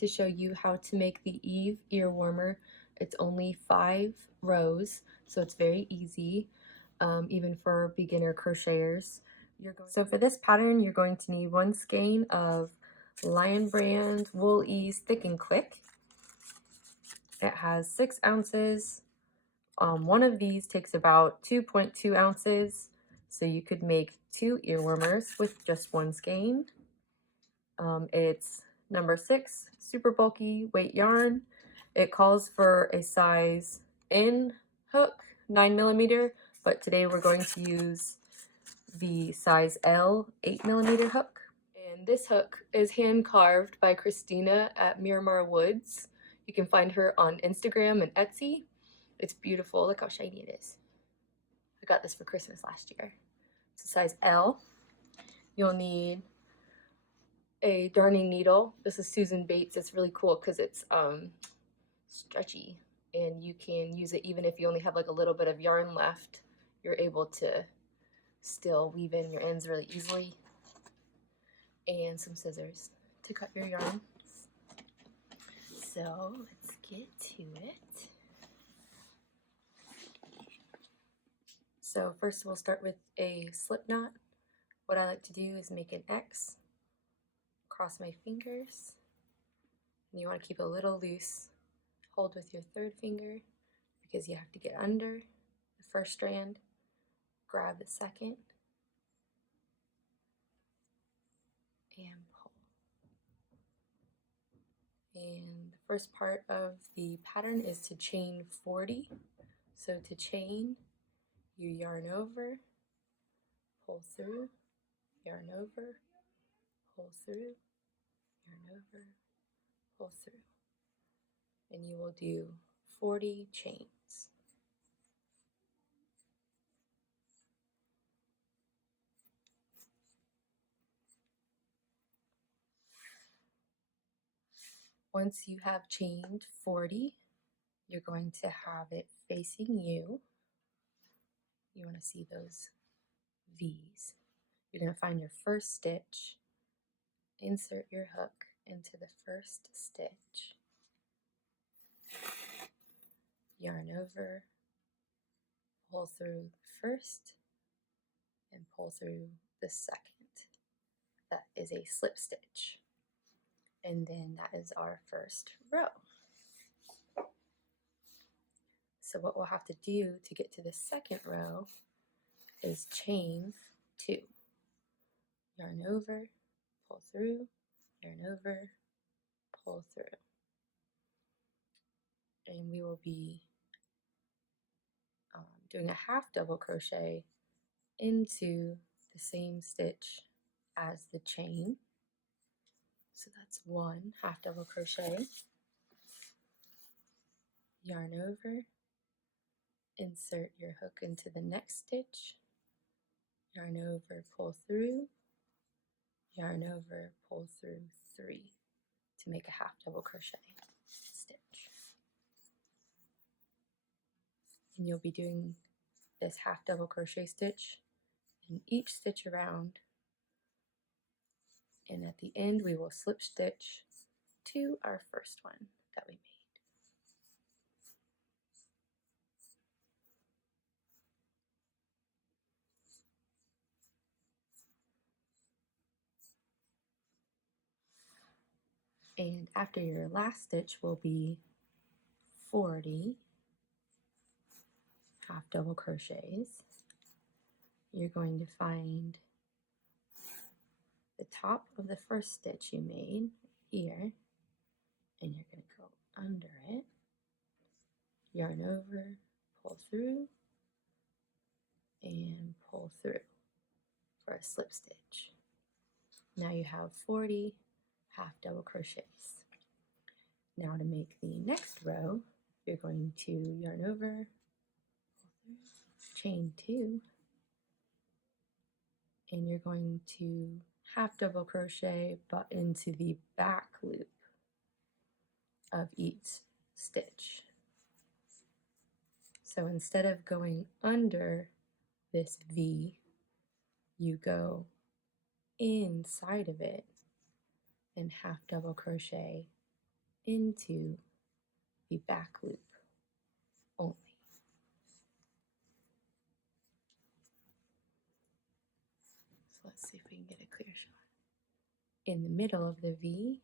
to show you how to make the Eve ear warmer. It's only 5 rows, so it's very easy, even for beginner crocheters. So for this pattern, you're going to need 1 skein of Lion Brand Wool Ease Thick and Quick. It has 6 ounces. One of these takes about 2.2 ounces, so you could make 2 ear warmers with just 1 skein. It's number 6, super bulky weight yarn. It calls for a size N hook, 9mm, but today we're going to use the size L 8mm hook. And this hook is hand carved by Christina at Miramar Woods. You can find her on Instagram and Etsy. It's beautiful. Look how shiny it is. I got this for Christmas last year. It's a size L. You'll need a darning needle. This is Susan Bates. It's really cool because it's stretchy, and you can use it even if you only have like a little bit of yarn left. You're able to still weave in your ends really easily. And some scissors to cut your yarn. So let's get to it. So first we'll start with a slip knot. What I like to do is make an X, cross my fingers, and you want to keep it a little loose. Hold with your 3rd finger because you have to get under the first strand, grab the second, and pull. And the first part of the pattern is to chain 40. So to chain, you yarn over, pull through, yarn over, pull through, yarn over, pull through. And you will do 40 chains. Once you have chained 40, you're going to have it facing you. You want to see those V's. You're going to find your first stitch, insert your hook into the first stitch, yarn over, pull through the first, and pull through the second. That is a slip stitch. And then that is our first row. So what we'll have to do to get to the second row is chain 2. Yarn over, pull through, yarn over, pull through. And we will be doing a half double crochet into the same stitch as the chain. So that's 1 half double crochet, yarn over, insert your hook into the next stitch, yarn over, pull through, yarn over, pull through 3 to make a half double crochet stitch. And you'll be doing this half double crochet stitch in each stitch around, and at the end we will slip stitch to our first one that we made. And after your last stitch will be 40 half double crochets. You're going to find the top of the first stitch you made here, and you're going to go under it, yarn over, pull through, and pull through for a slip stitch. Now you have 40 half double crochets. Now to make the next row, you're going to yarn over, chain 2, and you're going to half double crochet but into the back loop of each stitch. So instead of going under this V, you go inside of it and half double crochet into the back loop only. So let's see if we can get a clear shot. In the middle of the V,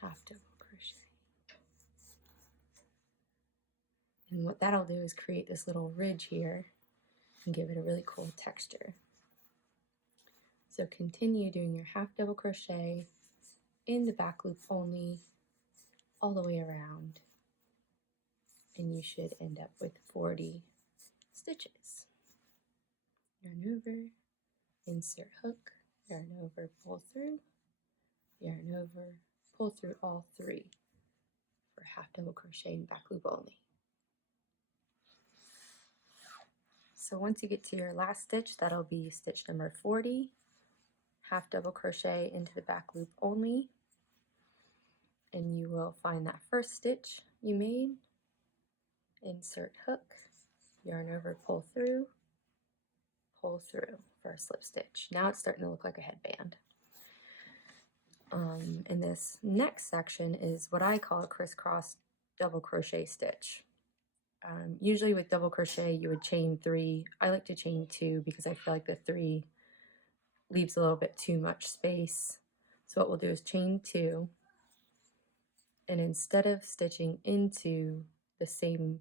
half double crochet. And what that'll do is create this little ridge here and give it a really cool texture. So continue doing your half double crochet in the back loop only all the way around, and you should end up with 40 stitches. Yarn over, insert hook, yarn over, pull through, yarn over, pull through all 3 for half double crochet and back loop only. So once you get to your last stitch, that'll be stitch number 40, half double crochet into the back loop only, and you will find that first stitch you made, insert hook, yarn over, pull through for a slip stitch. Now it's starting to look like a headband. And this next section is what I call a crisscross double crochet stitch. Usually with double crochet you would chain 3. I like to chain 2 because I feel like the 3 leaves a little bit too much space. So what we'll do is chain 2, and instead of stitching into the same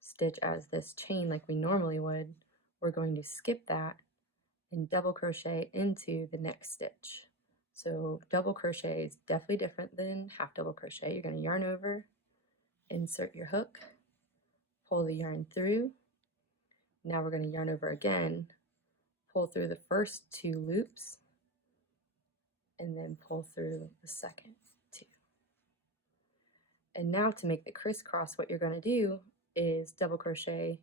stitch as this chain like we normally would, we're going to skip that and double crochet into the next stitch. So double crochet is definitely different than half double crochet. You're going to yarn over, insert your hook, pull the yarn through. Now we're going to yarn over again, pull through the first 2 loops, and then pull through the second 2. And now to make the crisscross, what you're going to do is double crochet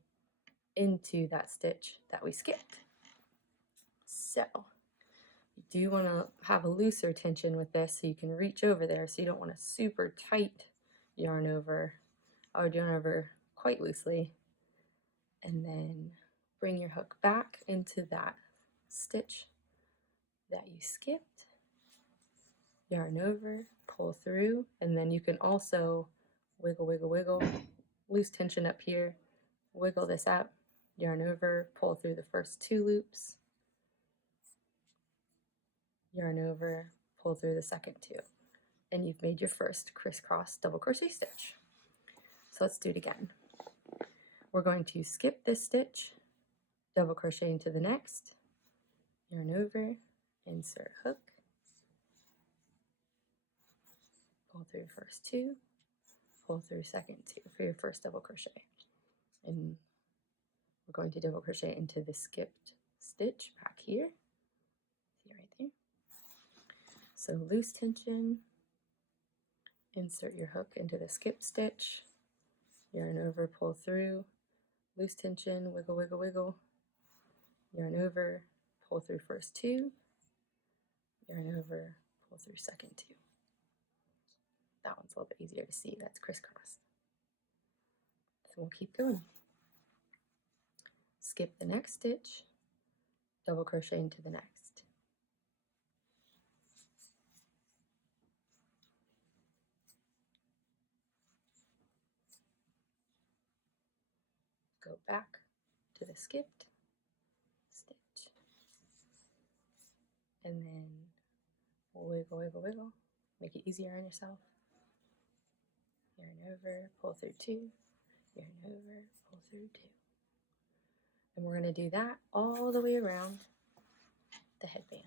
into that stitch that we skipped. So you do want to have a looser tension with this so you can reach over there, so you don't want a super tight yarn over. I would yarn over quite loosely, and then bring your hook back into that stitch that you skipped, yarn over, pull through, and then you can also wiggle, wiggle, wiggle, loose tension up here, wiggle this out, yarn over, pull through the first 2 loops, yarn over, pull through the second 2, and you've made your first crisscross double crochet stitch. So let's do it again. We're going to skip this stitch, double crochet into the next, yarn over, insert hook, pull through first 2, pull through second 2 for your first double crochet. And we're going to double crochet into the skipped stitch back here. See right there? So loose tension, insert your hook into the skip stitch, yarn over, pull through, loose tension, wiggle, wiggle, wiggle, yarn over, pull through first 2, yarn over, pull through second 2. That one's a little bit easier to see, that's crisscross. So we'll keep going. Skip the next stitch, double crochet into the next. Go back to the skipped stitch, and then wiggle, wiggle, wiggle, make it easier on yourself. Yarn over, pull through 2, yarn over, pull through 2. And we're going to do that all the way around the headband.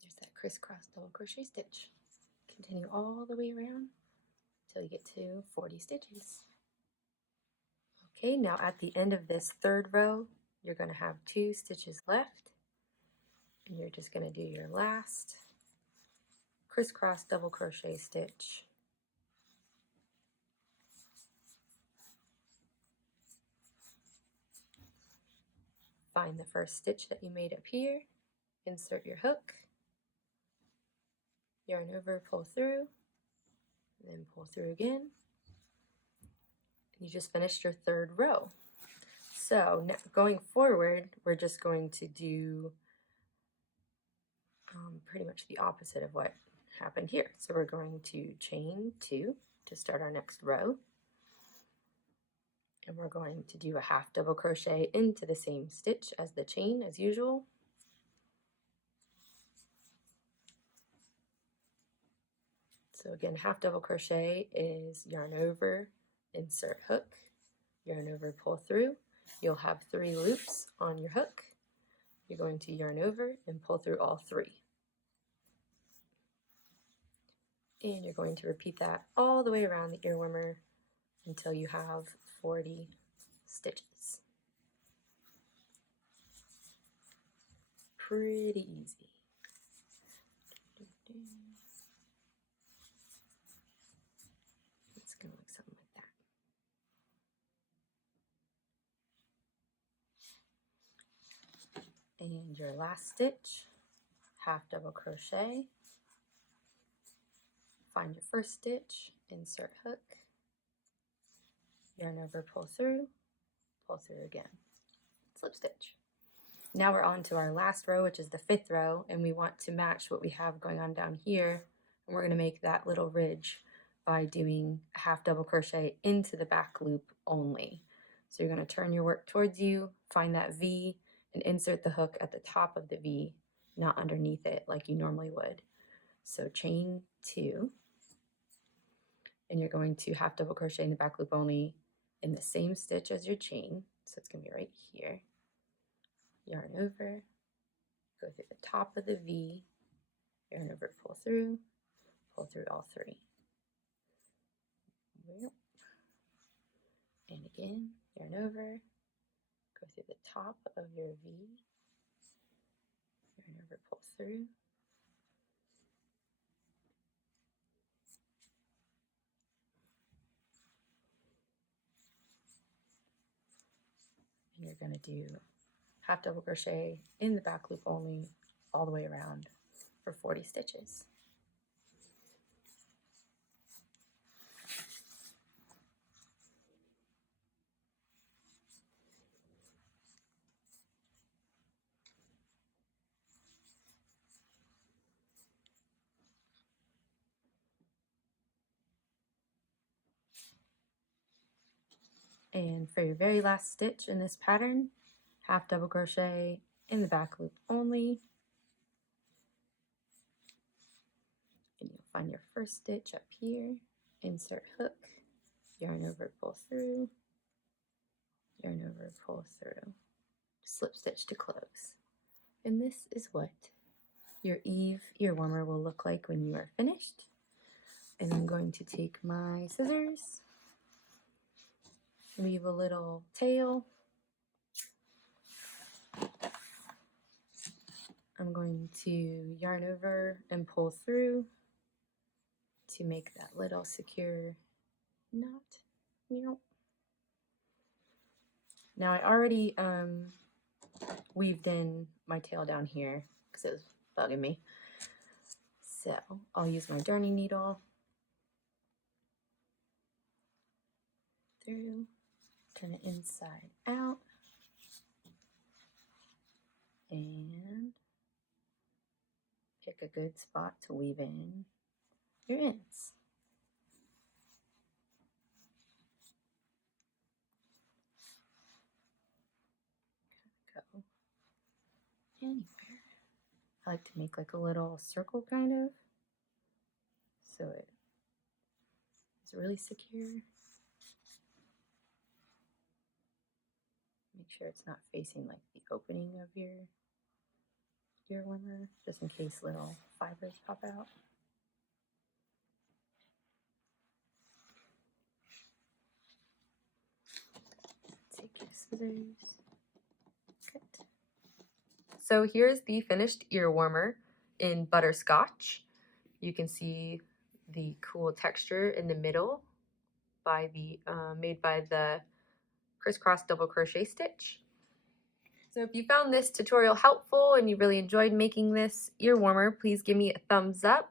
There's that crisscross double crochet stitch. Continue all the way around till you get to 40 stitches. Okay, now at the end of this third row, you're going to have 2 stitches left, and you're just going to do your last crisscross double crochet stitch. Find the first stitch that you made up here, insert your hook, yarn over, pull through, then pull through again. You just finished your third row. So now, going forward, we're just going to do pretty much the opposite of what happened here. So we're going to chain 2 to start our next row. And we're going to do a half double crochet into the same stitch as the chain as usual. So again, half double crochet is yarn over, insert hook, yarn over, pull through. You'll have 3 loops on your hook. You're going to yarn over and pull through all 3. And you're going to repeat that all the way around the earwormer until you have 40 stitches. Pretty easy. It's going to look something like that. And your last stitch, half double crochet. Find your first stitch, insert hook, yarn over, pull through again, slip stitch. Now we're on to our last row, which is the 5th row, and we want to match what we have going on down here, and we're going to make that little ridge by doing a half double crochet into the back loop only. So you're going to turn your work towards you, find that V, and insert the hook at the top of the V, not underneath it like you normally would. So chain 2, and you're going to half double crochet in the back loop only in the same stitch as your chain. So it's going to be right here. Yarn over, go through the top of the V, yarn over, pull through all 3. And again, yarn over, go through the top of your V, yarn over, pull through. And you're going to do half double crochet in the back loop only all the way around for 40 stitches. And for your very last stitch in this pattern, half double crochet in the back loop only. And you'll find your first stitch up here, insert hook, yarn over, pull through, yarn over, pull through, slip stitch to close. And this is what your Eve earwormer will look like when you are finished. And I'm going to take my scissors, leave a little tail. I'm going to yarn over and pull through to make that little secure knot. Now I already weaved in my tail down here because it was bugging me. So I'll use my darning needle through, turn it inside out, and pick a good spot to weave in your ends. Go anywhere. I like to make like a little circle kind of, so it's really secure. Make sure it's not facing like the opening of your earwormer, just in case little fibers pop out. scissors. Cut. So here's the finished ear warmer in butterscotch. You can see the cool texture in the middle by the made by the crisscross double crochet stitch. So if you found this tutorial helpful and you really enjoyed making this ear warmer, please give me a thumbs up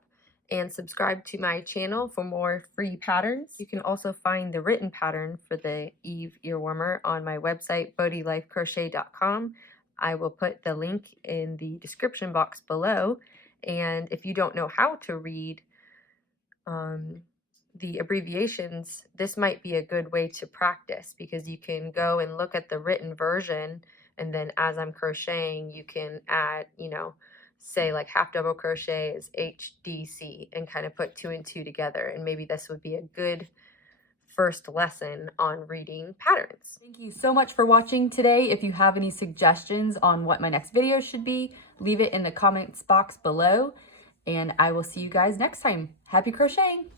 and subscribe to my channel for more free patterns. You can also find the written pattern for the Eve ear warmer on my website, bodhilifecrochet.com. I will put the link in the description box below. And if you don't know how to read the abbreviations, this might be a good way to practice, because you can go and look at the written version, and then as I'm crocheting, you can add, you know, say like half double crochet is HDC and kind of put 2 and 2 together. And maybe this would be a good first lesson on reading patterns. Thank you so much for watching today. If you have any suggestions on what my next video should be, leave it in the comments box below, and I will see you guys next time. Happy crocheting!